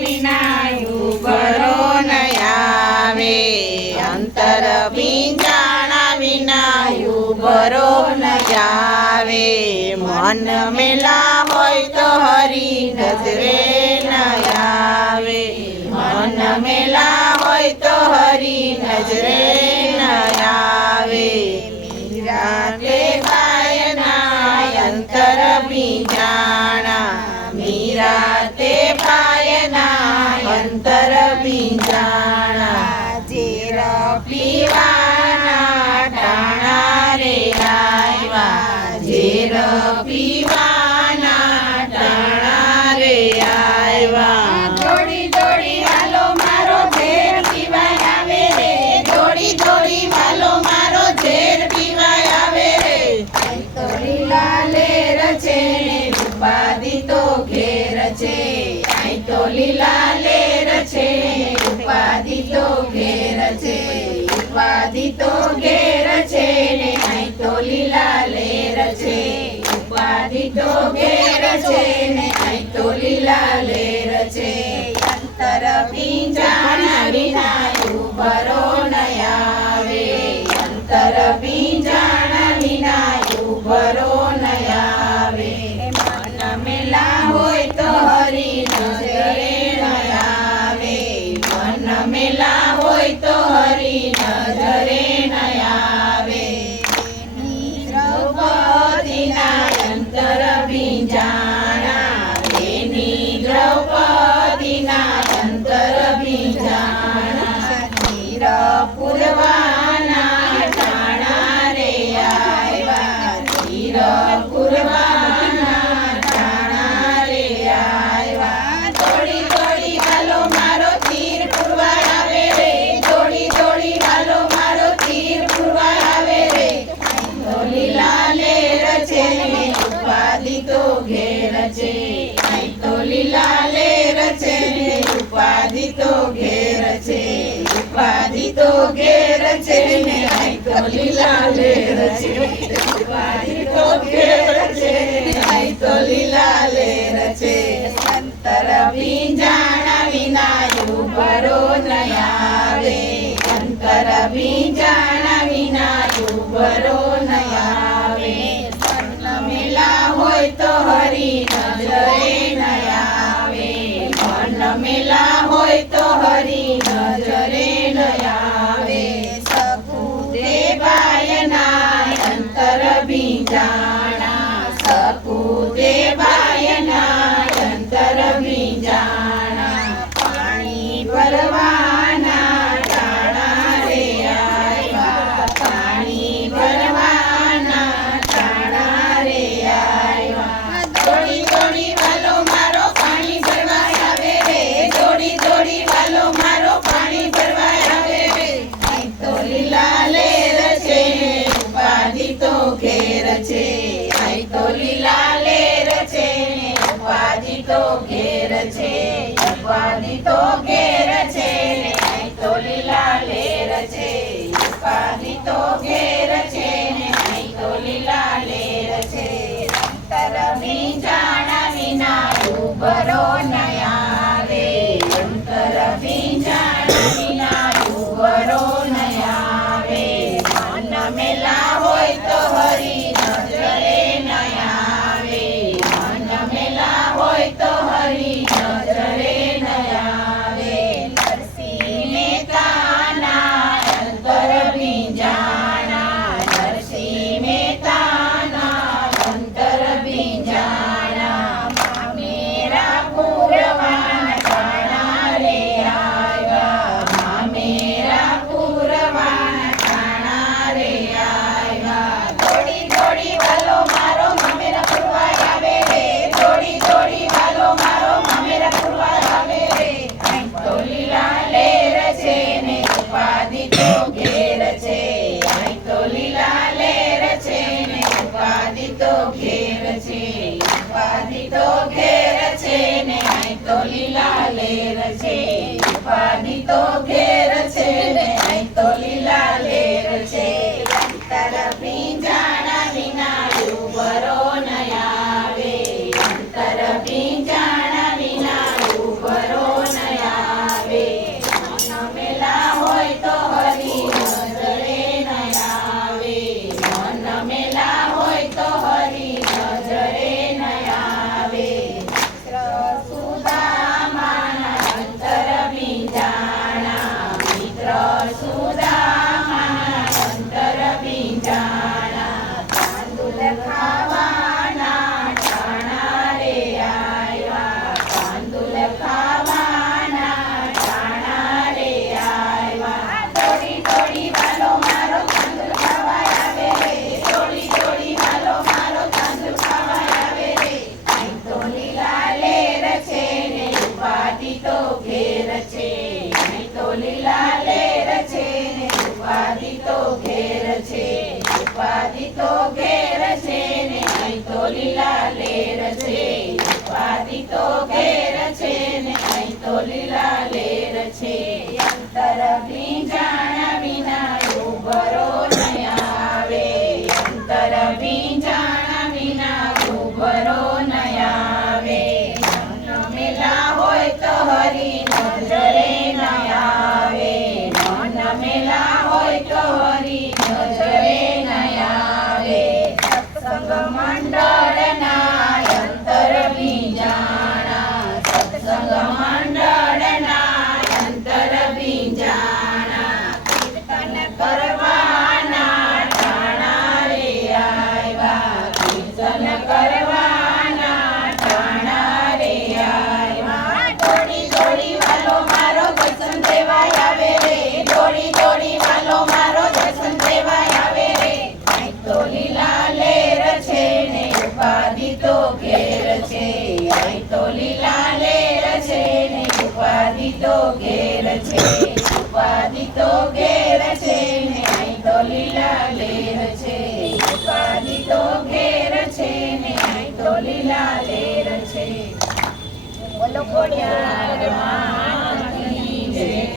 વિના ઉભરો ન આવે, અંતર ભીંજાણા વિના ઉભરો ન આવે, મન મેલા હોય તો હરી નજરે ન આવે, મન મેલા હોય તો હરી નજરે ન આવે, મીરા તે પાયના અંતર ભીંજાણા, મીરા તે પાયના અંતર ભીંજાણા, ઝેર પીવાના ટાણા રે આવ્યા, ઝેર પીવાના ટાણા રે આવ્યા, દોડી દોડી વાલો મારો ઝેર પીવાય આવે રે, દોડી દોડી વાલો મારો ઝેર પીવાય આવે રે, તો લીલા લેર છે ને ઉપાધિ તો ઘેર છે, આઈ તો લીલા લેર છે ઉપાધિ તો ઘેર છે, ઉપાધિ તો ઘેર છે ને આઈ તો લીલા લેર છે, ઉપાધિ તો ઘેર છે ને આઈ તો લીલા લેર છે, અંતર ભીંજાણા વિના ઉભરો ન આવે, અંતર ભીંજાણા વિના ઉભરો ન આવે, મન મેલા હોય તો હરી નજરે ન આવે, મન મેલા હોય તો હરી નજરે ન આવે, દ્રૌપદીના અંતર ભીંજાણા, એની દ્રૌપદીના અંતર ભીંજાણા, તીર પૂરવાના ટાણા રે આવ્યા, તીર પૂરવાના ટાણા રે આવ્યા, દોડી દોડી વાલો મારો તીર પૂરવા આવે રે, દોડી દોડી વાલો મારો તીર પૂરવા આવે રે, તો લીલા લેર છે ને ઉપાધિ તો ઘેર છે, આઈ તો લીલા લેર છે ને ઉપાધિ તો ઘેર છે, ઉપાધિ તો ઘેર છે ને આઈ તો લીલા લેર છે, ઉપાધિ તો ઘેર છે આઈ તો લીલા લેર છે, અંતર ભીંજાણા વિના ઉભરો ન આવે, અંતર ભીંજાણા વિના ઉભરો ન આવે, મન મેલા હોય તો હરી નજરે ન આવે, મન મેલા હોય તો હરી નજરે ન આવે, સકુદેવાયના અંતર ભીંજાણા, સકુદેવાયના અંતર ભીંજાણા, પાણી ભરવાના ટાણા રે આવ્યા, પાણી ભરવાના ટાણા રે આવ્યા, દોડી દોડી વાલો મારો પાણી ભરવા આવે રે, દોડી દોડી વાલો મારો પાણી ભરવા આવે રે, આઈ તો લીલા લેર છે ઉપાધિ તો ઘેર છે, આઈ તો લીલા લેર છે ઉપાધિ તો ઘેર છે, ઉપાધિ તો ઘેર છે ને આઈ તો લીલા લેર છે, ઉપાધિ તો ઘેર છે ને આઈ તો લીલા લેર છે, અંતર ભીંજાણા વિના ઉભરો ન આવે, અંતર ભીંજાણા વિના ઉભરો ન આવે, મન મેલા હોય તો હરી નજરે ન આવે, મન મેલા હોય તો હરી નજરે ન આવે, નરસિંહ મહેતાના અંતર ભીંજાણા, નરસિંહ મહેતાના અંતર ભીંજાણા, મામેરા પૂરવાના ટાણા રે આવ્યા, મામેરા પૂરવાના ટાણા રે આવ્યા, દોડી દોડી વાલો મારો મામેરા પૂરવા આવે રે, દોડી દોડી વાલો મારો મામેરા પૂરવા આવે રે, આઈ તો લીલા લેર છે ને ઉપાધિ તો ઘેર છે, આઈ તો લીલા લેર છે ને ઉપાધિ તો ઘેર છે, ઉપાધિ તો ઘેર છે ને આઈ તો લીલા લેર છે, ઉપાધિ તો ઘેર છે ને આઈ તો લીલા લેર છે, અંતર ભીંજાણા વિના ઉભરો ન આવે, અંતર ભીંજાણા વિના ઉભરો ન ઘેર છે અહીં તો લીલા લેર છે ને ઉપાધિ તો ઘેર છે ઉપાધિ તો ઘેર છે ને અહીં તો લીલા લેર છે ઉપાધિ તો ઘેર છે ને અહીં તો લીલા લેર છે અંતર ભીંજાણા વિના ઉભરો ન આવે અંતર ભીંજાણા વિના ઉભરો ન આવે મન મેલા હોય તો હરી નજરે ન આવે મન મેલા હોય તો હરી નજરે ન આવે સત્સંગ મંડળના અંતર ભીંજાણા સત્સંગ મંડળના અંતર ભીંજાણા કીર્તન કરવાના ટાણા રે આવ્યા કીર્તન કરવાના ટાણા રે આવ્યા દોડી દોડી વાલો મારો દર્શન દેવા આવે રે દોડી દોડી વાલો મારો દર્શન દેવા આવે રે અહીં તો લીલા લેર છે ને ઉપાધિ તો ઘેર છે અહીં તો લીલા લેર છે ને ઉપાધિ તો ઘેર છે ઉપાધિ તો ઘેર છે ને અહીં તો લીલા લેર છે ઉપાધિ તો ઘેર છે ને અહીં તો લીલા લેર છે બોલો ખોડિયાર